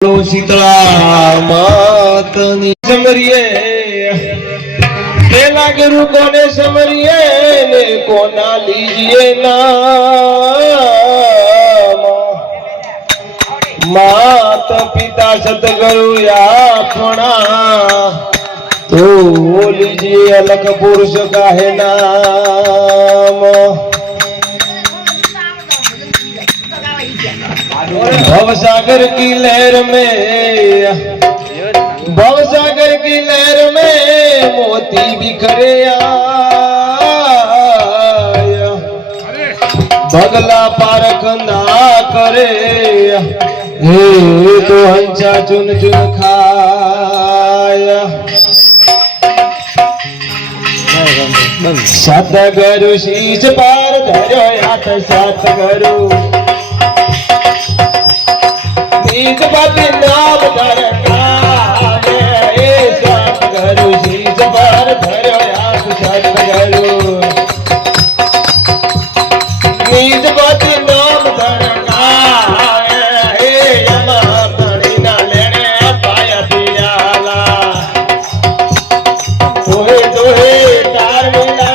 शीतला मातनी समरिए तेला गुरु कोने समरिए ने कोना लीजिए नाम मात पिता सतगुरु अपना तो लीजिए अलग पुरुष का है नाम। भवसागर की लहर में भवसागर की लहर में मोती बिखरे आया बगला पारख ना करे हे तो हंसा चुन चुन खाया। सतगुरु शीश पार धरो हाथ सतगुरु नीत पति नाम धरकावे सतगुरु शीश पार धरो हाथ सतगुरु नीत पति नाम धरकावे यमा पड़ी ना लेने पाया दियाला तोहे तोहे तार मिला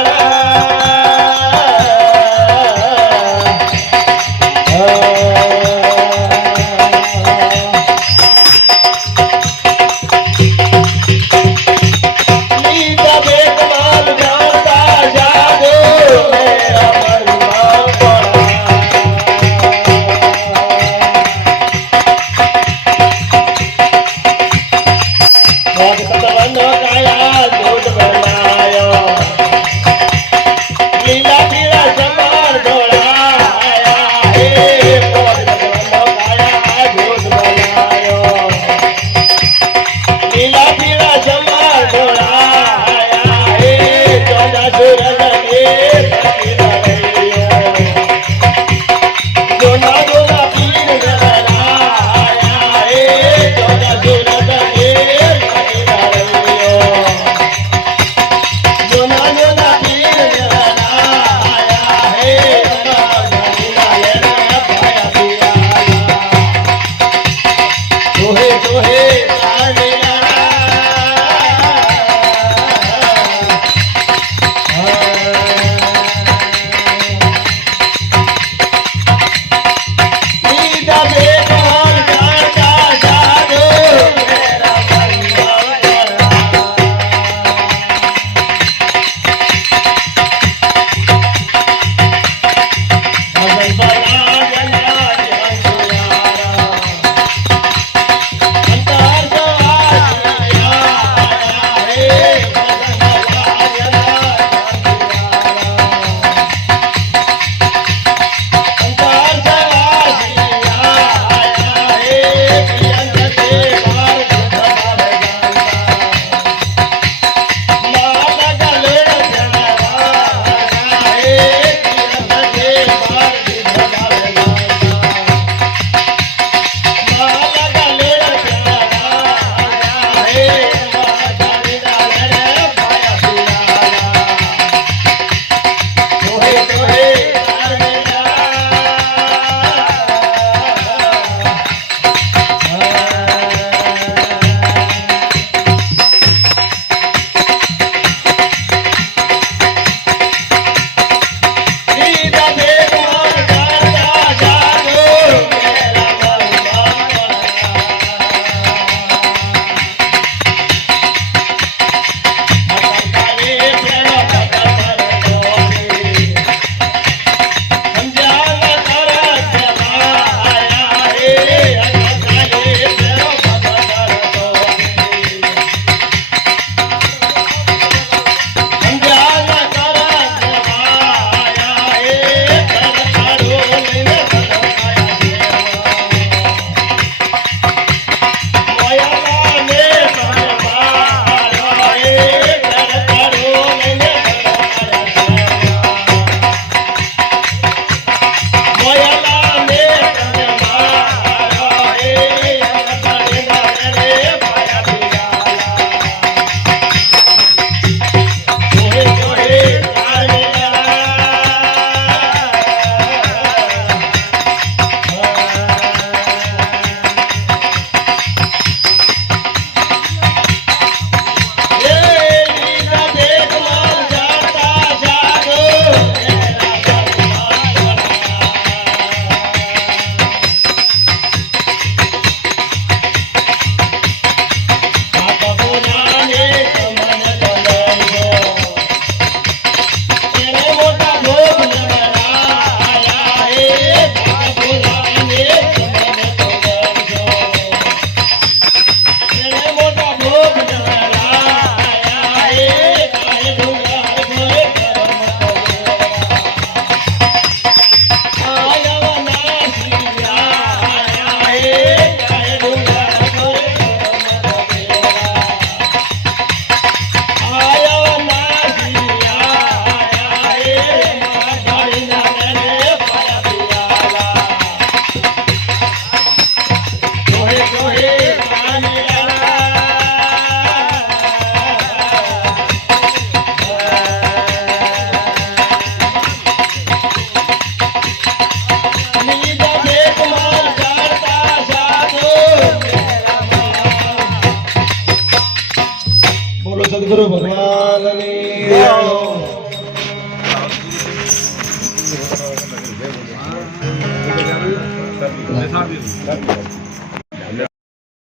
સદગુરુ ભગવાનની જય. બેસાડી.